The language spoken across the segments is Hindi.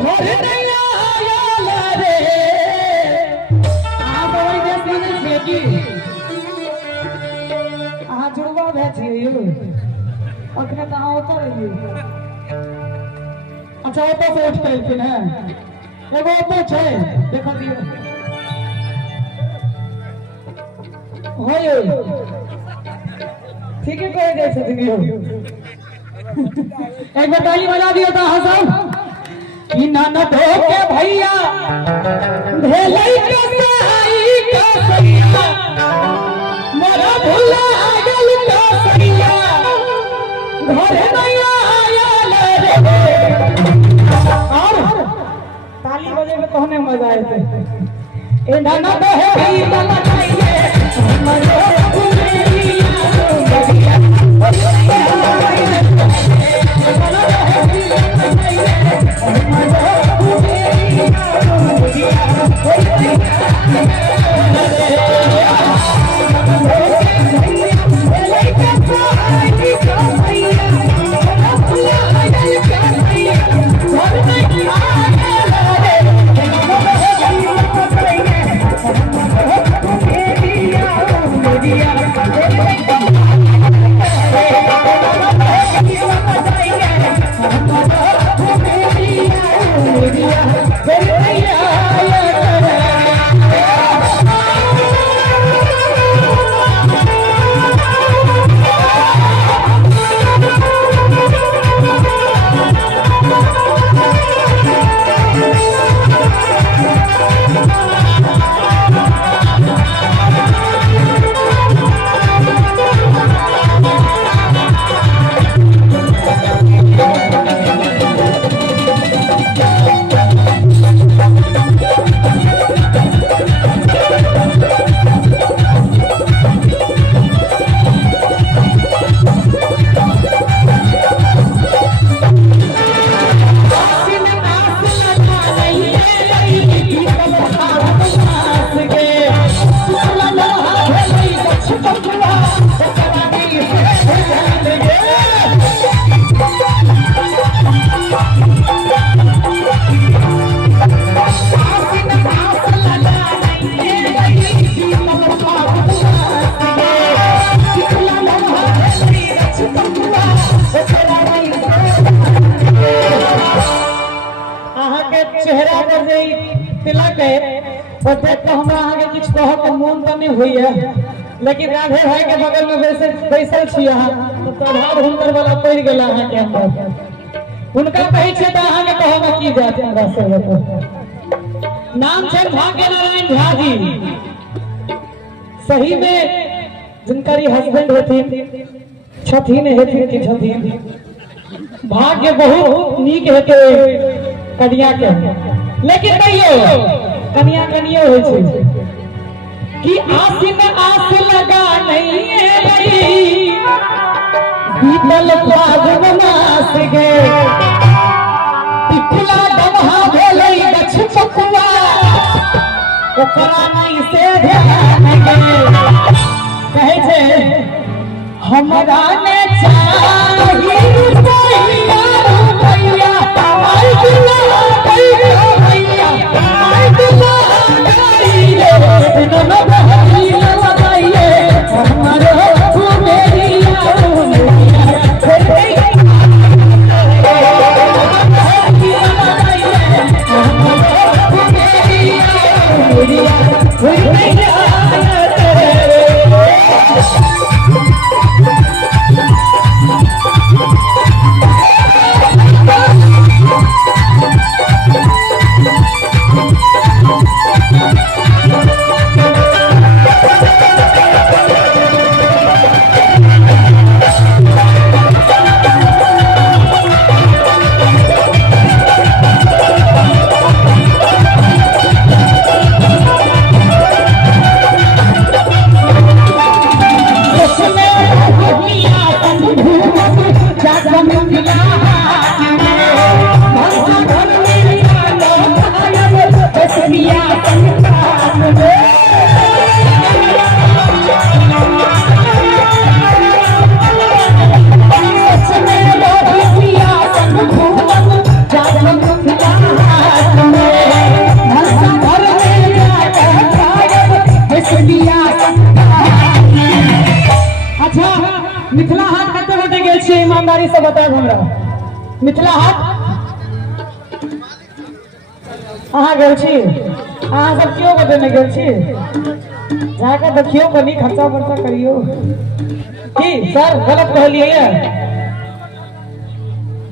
घर नहीं आया रे आ बोल दे दिन से की आ जुड़वा भेजी यो अखने कहां उतर रही अच्छा वो तो उठ के ना एगो तो छै देखो दियो होय ठीक है कोई दे सकती हो एक बार ताली बजा दियो तो हसन कि ननद के भैया भेलै के सहाई का सैया मोरा भुला गेल का सैया घर नहीं आया रे और ताली बजे में कहने मजा आए थे ए ननद है भैया बताइए हमरो चेहरा पर जे तिलक है और देख तो हमरा आगे कुछ कहो के मन तो नहीं हुई है लेकिन राधे भाई के बगल में बैसल छी यहां तो प्रभाव हुनकर वाला पड़ गेला है के अंदर उनका कहि छै त अहां के कहो में की जात हमरा से नाम छै भाग्य नारायण झा जी सही में जिनकर हस्बैंड होथिन छथिन हेथिन की छथिन भाग्य बहुत नीक हेते कन्या के लेकिन कहियो कन्या कनियो होइ छै कि आसिन आस लगा नहीं है भाई बीतल फागुन मास गे पिछला दमहा भेलै गछ पकुआ ओकरा नहीं से ध्यान गे कहे छै हमरा ने चाही रुपैया रुपैया आई दिला भैया आई दिला गाड़ी रे न बहरी लगाइए हमारे मेरिया कते गोटे गेल छी ईमानदारी से बताएब हमरा मिथिला हाट अहाँ गेल छी अहाँ सब क्यों गोटे में गेल छी जाके देखियो कनी खर्चा वर्चा करियो की सर गलत कहलिए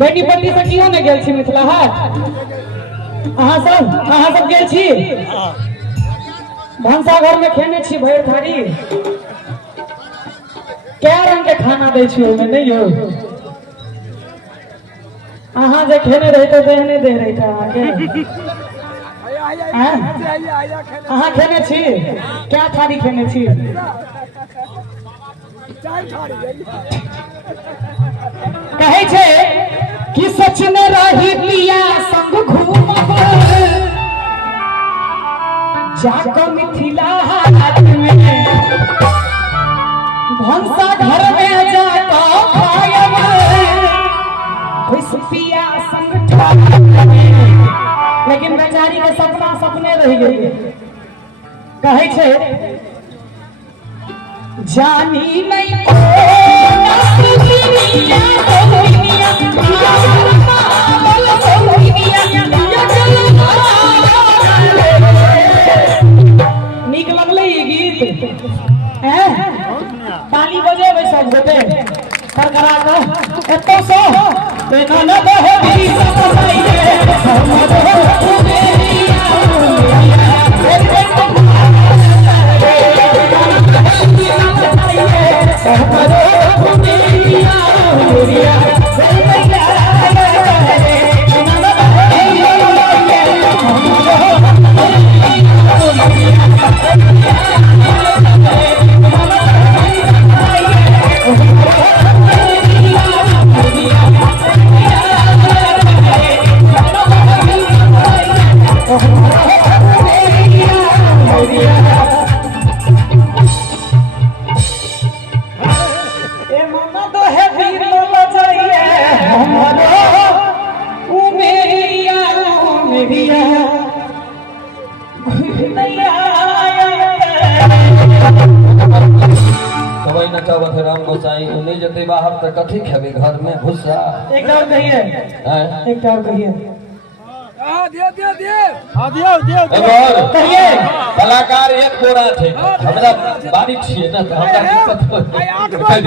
बेनीपट्टी से क्यों नहीं गेल छी मिथिला हाट अहाँ सब गेल छी भंसाघर में खेने छी भरि थारी क्या रंग के खाना दे छी ओमे नहीं हो अहाँ जे खेने रही तो देहने दे रही था अहाँ खेने छी क्या थारी खेने छी कहे छे कि सच में रही पिया संग घूमब जाको मिथिला हाट में भंसा घर में जाको खायब पिया संग ठाक में लेकिन बेचारी के सपना सपने रह गई कहे छे जानी नहीं को नीक लगले ई गीत ताली बजेबै सब गोटे करकरा कऽ एतो सो तेना न बहबी सपनाइए हमरो राम गोसाई नहीं जते बाहर तक कथी खेबे घर में भूसा एक और कहिए एक और कहिए कहिए कलाकार एक बोरा थे हमरा बारी छिए ना हमरा दिक्कत हो 8 बजे